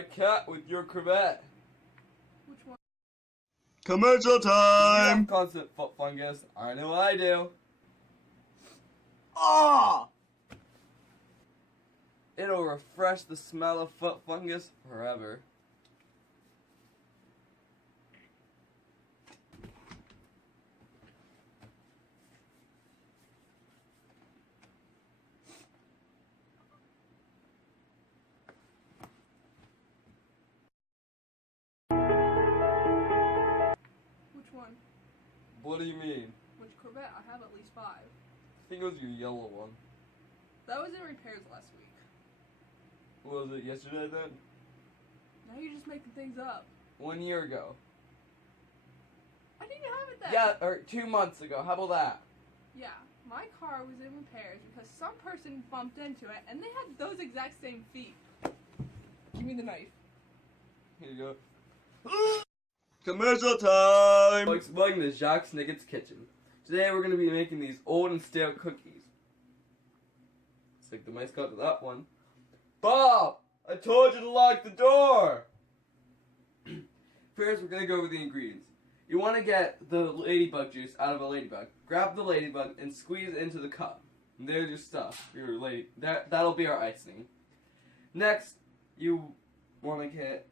my cat with your Corvette. Which one? Commercial You time! have constant foot fungus. I know I do. Ah! It'll refresh the smell of foot fungus forever. Which one? What do you mean? Which Corvette? I have at least 5. I think it was your yellow one. That was in repairs last week. Was it yesterday then? Now you're just making things up. 1 year ago. I didn't even have it then. Yeah, or 2 months ago. How about that? Yeah, my car was in repairs because some person bumped into it and they had those exact same feet. Give me the knife. Here you go. Commercial time! Welcome to Jacques Snickett's Kitchen. Today we're going to be making these old and stale cookies. Stick the mice cut to that one. Bob! I told you to lock the door! First, we're going to go over the ingredients. You want to get the ladybug juice out of a ladybug. Grab the ladybug and squeeze it into the cup. And there's your stuff. That'll be our icing. Next, you want to get,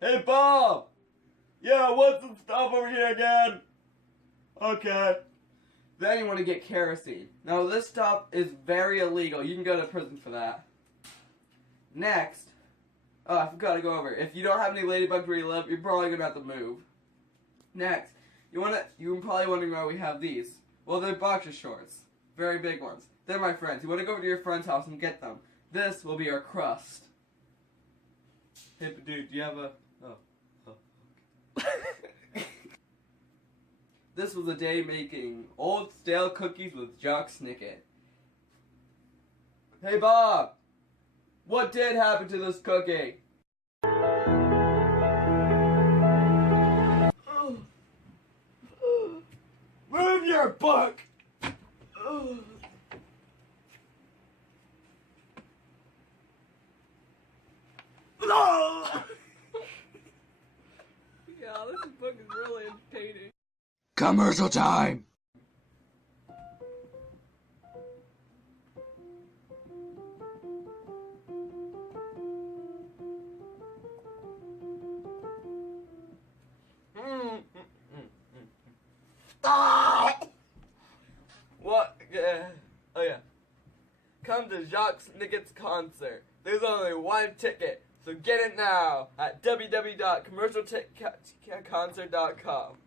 Hey, Bob! Yeah, what's the stuff over here again? Okay. Then you want to get kerosene. Now, this stuff is very illegal. You can go to prison for that. Next, oh, I forgot to go over. If you don't have any ladybugs where you live, you're probably going to have to move. Next, you're probably wondering why we have these. Well, they're boxer shorts. Very big ones. They're my friends. You want to go over to your friend's house and get them. This will be our crust. Hey, dude, do you have a... This was a day making old stale cookies with Jacques Snicket. Hey Bob! What did happen to this cookie? Move your book! Yeah, this book is really entertaining. Commercial time! What? Oh yeah. Come to Jacques Snickett's concert. There's only one ticket, so get it now at www.commercialconcert.com.